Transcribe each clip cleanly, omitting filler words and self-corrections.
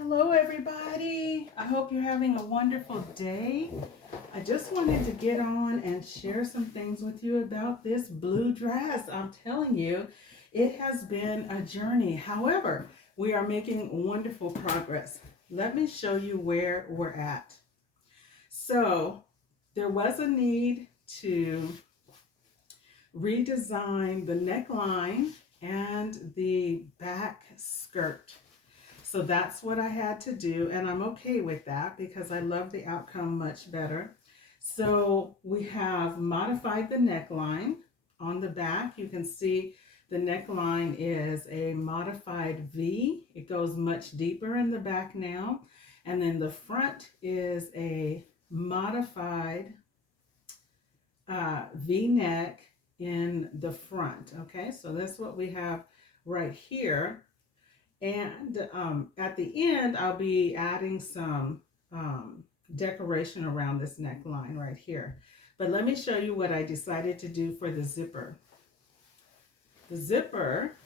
Hello, everybody. I hope you're having a wonderful day. I just wanted to get on and share some things with you about this blue dress. I'm telling you, it has been a journey. However, we are making wonderful progress. Let me show you where we're at. So, there was a need to redesign the neckline and the back skirt. So that's what I had to do, and I'm okay with that because I love the outcome much better. So we have modified the neckline. On the back, you can see the neckline is a modified V. It goes much deeper in the back now. And then the front is a modified V-neck in the front. Okay, so that's what we have right here. And at the end, I'll be adding some decoration around this neckline right here. But let me show you what I decided to do for the zipper. The zipper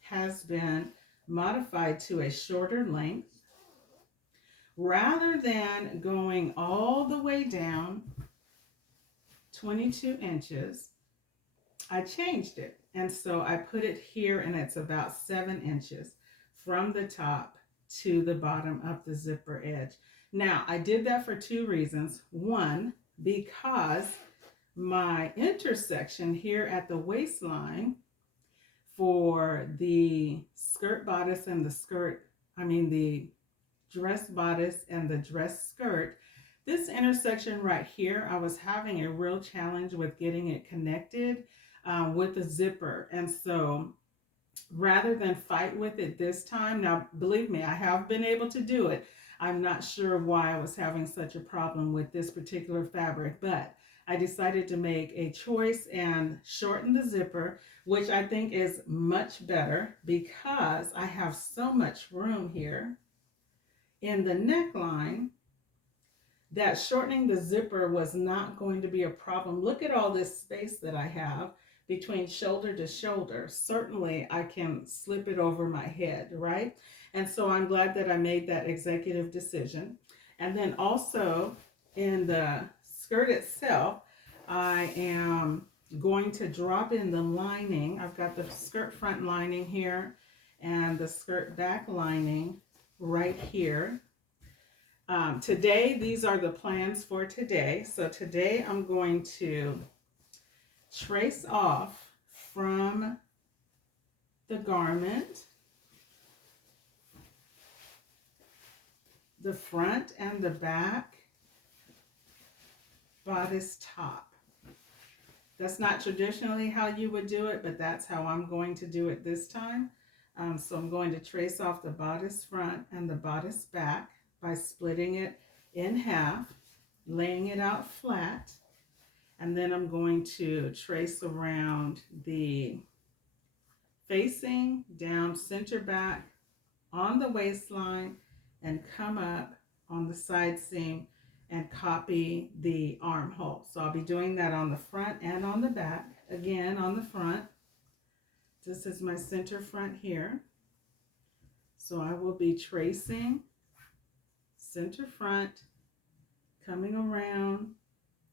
has been modified to a shorter length. Rather than going all the way down 22 inches, I changed it. And so I put it here and it's about 7 inches from the top to the bottom of the zipper edge. Now, I did that for two reasons. One, because my intersection here at the waistline for the skirt bodice and the dress bodice and the dress skirt, this intersection right here, I was having a real challenge with getting it connected with the zipper. And so rather than fight with it this time, now believe me, I have been able to do it. I'm not sure why I was having such a problem with this particular fabric, but I decided to make a choice and shorten the zipper, which I think is much better because I have so much room here in the neckline that shortening the zipper was not going to be a problem. Look at all this space that I have between shoulder to shoulder. Certainly I can slip it over my head, right? And so I'm glad that I made that executive decision. And then also in the skirt itself, I am going to drop in the lining. I've got the skirt front lining here and the skirt back lining right here. Today, these are the plans for today. So today I'm going to trace off from the garment the front and the back bodice top. That's not traditionally how you would do it, but that's how I'm going to do it this time. So I'm going to trace off the bodice front and the bodice back by splitting it in half, laying it out flat, and then I'm going to trace around the facing down center back on the waistline and come up on the side seam and copy the armhole. So I'll be doing that on the front and on the back. Again, on the front, this is my center front here. So I will be tracing center front, coming around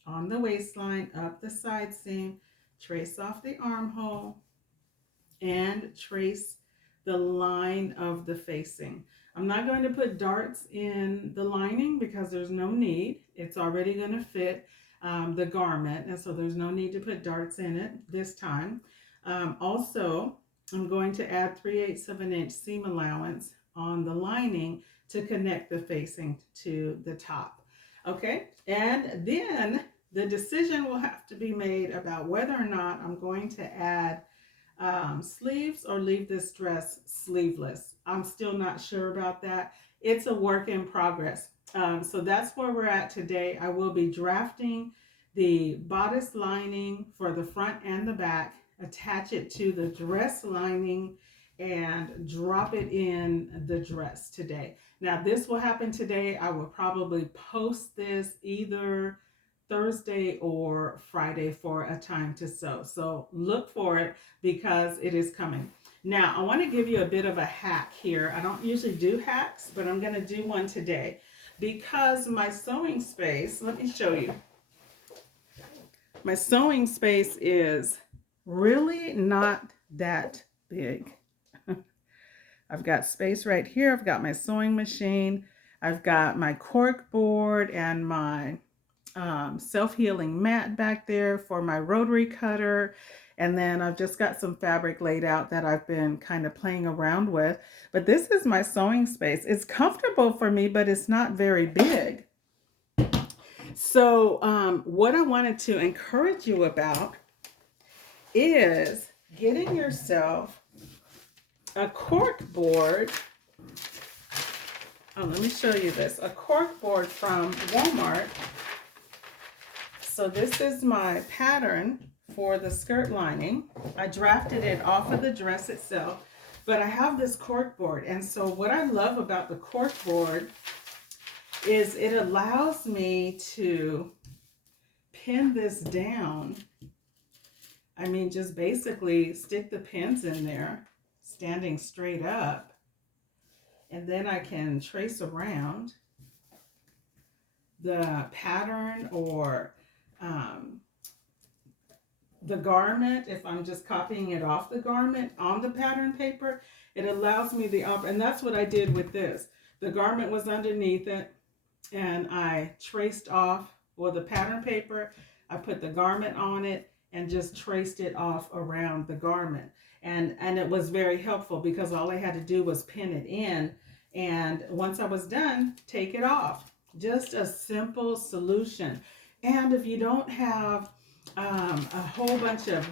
on the waistline, up the side seam, trace off the armhole, and trace the line of the facing. I'm not going to put darts in the lining because there's no need. It's already going to fit the garment, and so there's no need to put darts in it this time. Also, I'm going to add 3/8 of an inch seam allowance on the lining to connect the facing to the top. Okay, and then the decision will have to be made about whether or not I'm going to add sleeves or leave this dress sleeveless. I'm still not sure about that. It's a work in progress. So that's where we're at today. I will be drafting the bodice lining for the front and the back, attach it to the dress lining, and drop it in the dress today. Now, this will happen today. I will probably post this either Thursday or Friday for a time to sew. So look for it because it is coming. Now, I want to give you a bit of a hack here. I don't usually do hacks, but I'm going to do one today because my sewing space, let me show you. My sewing space is really not that big. I've got space right here. I've got my sewing machine. I've got my cork board and my self-healing mat back there for my rotary cutter. And then I've just got some fabric laid out that I've been kind of playing around with. But this is my sewing space. It's comfortable for me, but it's not very big. So what I wanted to encourage you about is getting yourself a cork board. Oh, let me show you this. A cork board from Walmart. So this is my pattern for the skirt lining. I drafted it off of the dress itself, but I have this cork board. And so what I love about the cork board is it allows me to pin this down. I mean, just basically stick the pins in there, standing straight up. And then I can trace around the pattern or the garment. If I'm just copying it off the garment on the pattern paper, it allows me and that's what I did with this. The garment was underneath it, and I traced off, well, the pattern paper, I put the garment on it and just traced it off around the garment. And it was very helpful because all I had to do was pin it in. And once I was done, take it off. Just a simple solution. And if you don't have a whole bunch of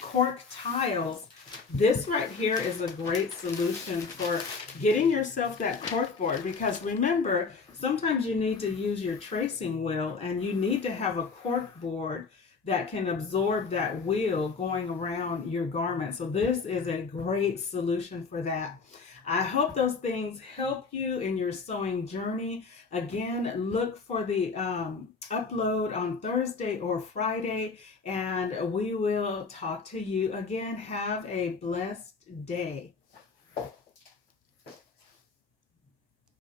cork tiles, this right here is a great solution for getting yourself that cork board, because remember, sometimes you need to use your tracing wheel and you need to have a cork board that can absorb that wheel going around your garment. So this is a great solution for that. I hope those things help you in your sewing journey. Again, look for the upload on Thursday or Friday, and we will talk to you again. Have a blessed day.